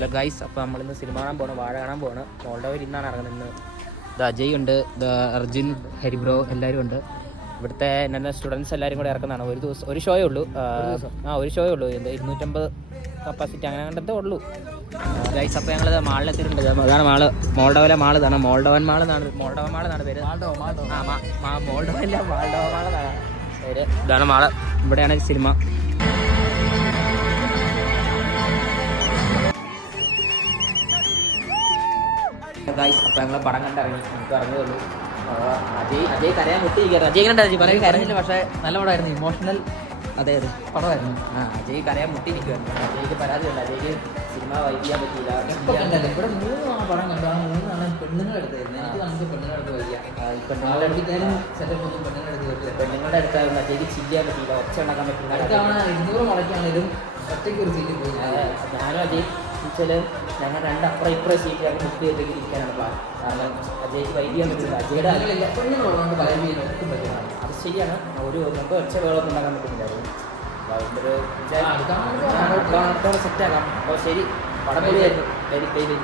Hello guys, അപ്പോൾ നമ്മളിന്ന് cinema കാണാൻ പോകണം, വാഴ കാണാൻ പോകണം. മോൾഡോയിൽ ഇന്നാണ് ഇറങ്ങുന്നത്. ഇന്ന് ഇത് അജയ് ഉണ്ട്, ഇത് അർജുൻ, ഹരിബ്രോ എല്ലാവരും ഉണ്ട്. ഇവിടുത്തെ നല്ല സ്റ്റുഡൻസ് എല്ലാവരും കൂടെ ഇറക്കുന്നതാണ്. ഒരു ദിവസം ഒരു ഷോയേ ഉള്ളൂ. ഒരു ഷോയേ ഉള്ളൂ. 250 കപ്പാസിറ്റി അങ്ങനെ കണ്ടത്തേ ഉള്ളൂ ഗൈസ്. അപ്പോൾ ഞങ്ങൾ മാളിലെത്തിയിട്ടുണ്ട്. അതാണ് മാള്, മോൾഡോയിലെ മാൾ. ഇതാണ് മോൾഡോവൻ മാൾ എന്നാണ് പേര്. മോൾഡോവ അല്ല, മാൾഡോവ മാളെന്നാണ് പേര്. ഇതാണ് മാള്. ഇവിടെയാണ് സിനിമ. ഗൈസ്, അപ്പോൾ ഞങ്ങൾ പടം കണ്ടിറങ്ങി. നമുക്ക് ഇറങ്ങിയുള്ളൂ. അജയ് കരയാൻ മുട്ടിയിരിക്കുകയായിരുന്നു. അജയ് എങ്ങനെ അജയ് പറയാൻ കരഞ്ഞില്ല, പക്ഷേ നല്ല പടമായിരുന്നു. ഇമോഷണൽ അതെ പടമായിരുന്നു. അജയ് കരയാൻ മുട്ടിയിരിക്കുവായിരുന്നു. അജയ്ക്ക് പരാതിയുണ്ട്. അജയ്ക്ക് സിനിമ വൈകിയാൻ പറ്റിയില്ല. ഇവിടെ 3 പടം കണ്ടു. ആ 3 പെണ്ണുങ്ങളുടെ അടുത്തായിരുന്നു. എനിക്ക് നമുക്ക് പെണ്ണുങ്ങളുടെ അടുത്ത് വയ്യ. പെണ്ണുങ്ങളുടെ അടുത്താലും ചിലപ്പോൾ പെണ്ണുങ്ങളുടെ അടുത്ത് വരില്ല. പെണ്ണുങ്ങളുടെ അടുത്തായിരുന്നു. അജയ്ക്ക് ചില്ല് ചെയ്യാൻ പറ്റിയില്ല, ഒച്ച ഉണ്ടാക്കാൻ പറ്റില്ല. 200 മുടക്കാണെങ്കിലും ഒറ്റയ്ക്ക് ഒരു സീറ്റിൽ പോയി. ഞാനും അജയ് വെച്ചാൽ ഞങ്ങൾ അപ്പുറം സീറ്റ് ഞങ്ങൾ ബുക്ക് ചെയ്തിട്ട് ഇരിക്കാനാണ് പ്ലാൻ. കാരണം അജയ്ക്ക് വൈകിയാൻ പറ്റില്ല. അജയുടെ പെണ്ണുങ്ങളുള്ളതുകൊണ്ട് ഭയം ഒട്ടും പറ്റില്ല. അത് ശരിയാണ്. നമുക്ക് ഒച്ച വേളൊന്നും ഉണ്ടാക്കാൻ പറ്റുന്നില്ലായിരുന്നു. അതുകൊണ്ടൊരു സെറ്റാക്കാം. അപ്പോൾ ശരി, പടം പൊളിയായിരുന്നു. Very very